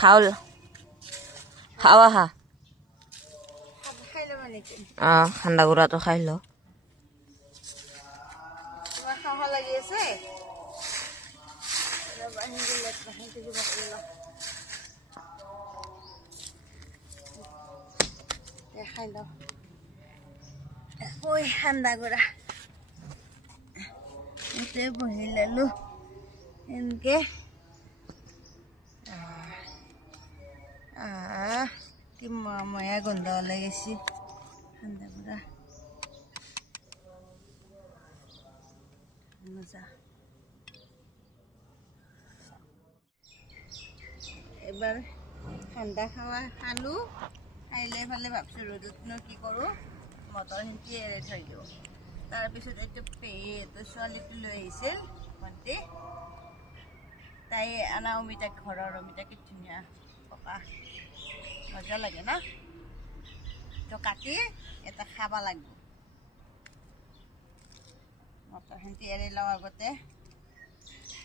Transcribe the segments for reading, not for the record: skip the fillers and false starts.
খাওল খাওয়া হা খাই ল'বা নেকি ঠাণ্ডা গুড়াটো খাই ল তোমাৰ খাওঁ লাগি আছে ৰ'বা হিন্দী দিব পাৰিব খাই লওঁ ঐ ঠাণ্ডা গুড়া এতে বহি ল'লো এনেকে কি ময়া গোন্ধ ওলাই গৈছে ঠাণ্ডা গুড়া মজা এবাৰ ঠাণ্ডা খালোঁ খাই লৈ ফালে ভাবছোঁ ৰ'দতনো কি কৰোঁ মটৰখিনি এৰাই থৈ দিওঁ তাৰপিছত এইটো পেহীহঁতৰ ছোৱালীটো লৈ আহিছিল ভণ্টি তাই আনা অমিতা ঘৰৰ অমিতা কি ধুনীয়া পকা মজা লাগে ন তো কাটি এটা খাব লাগিব মটৰখিনি এৰাই লওঁ আগতে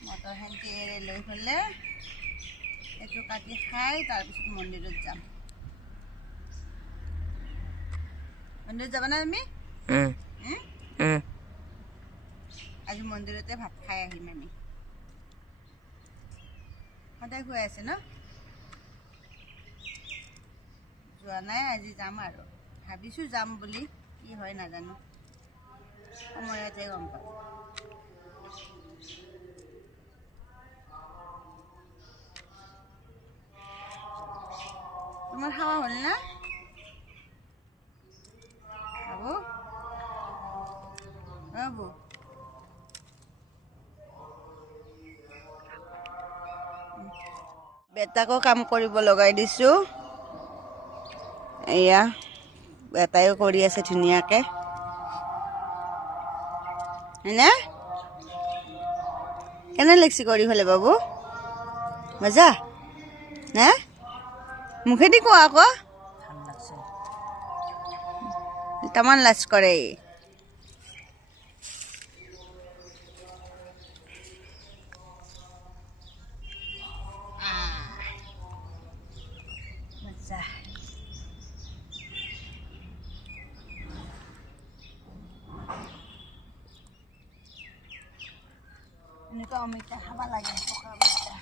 মটৰখিনি এৰাই লৈ পেলাই এইটো কাটি খাই তাৰপিছত মন্দিৰত যাম মন্দিৰত যাবানে তুমি আজি মন্দিৰতে ভাত খাই আহিম আমি সদায় খুৱাই আছে ন যোৱা নাই আজি যাম আৰু ভাবিছোঁ যাম বুলি কি হয় নাজানো সময়তে গম পাম তোমাৰ খাওয়া হ'ল না বাবু বাবু বেটাকো কাম কৰিব লগাই দিছোঁ এয়া বেটাইও কৰি আছে ধুনীয়াকৈ হয়নে কেনে লাগিছে কৰি ফেলে বাবু মজা হে মুখেদি কোৱা আকৌ তামান লাজ কৰে মজা এনেকুৱা অমিতা খাব লাগে পকা অমিতা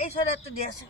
এই চৰাটো দি আছো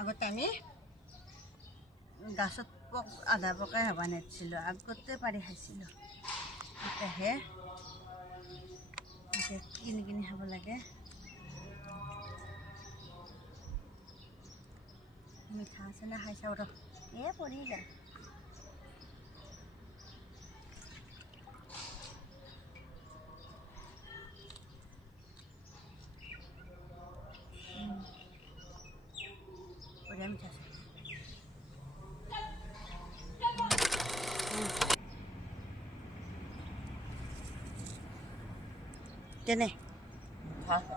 আগতে আমি গাছত আধা পকাই হবা নেটছিলোঁ আগতে পাৰি খাইছিলোঁ এতিয়াহে কিনি কিনি খাব লাগে মিঠা আছে না খাই চাওঁ ৰ পৰি যায় মিঠা আছে কেনে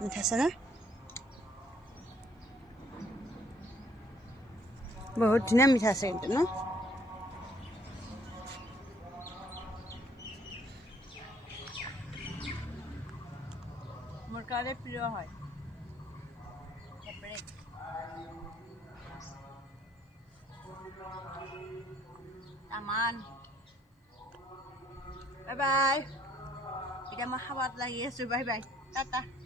মিঠা আছে না বহুত ধুনীয়া মিঠা আছে কিন্তু ন মোৰ কাৰণে প্ৰিয় হয় Aman. Bye bye. Kita mau khawat lagi ya. Bye bye. Tata.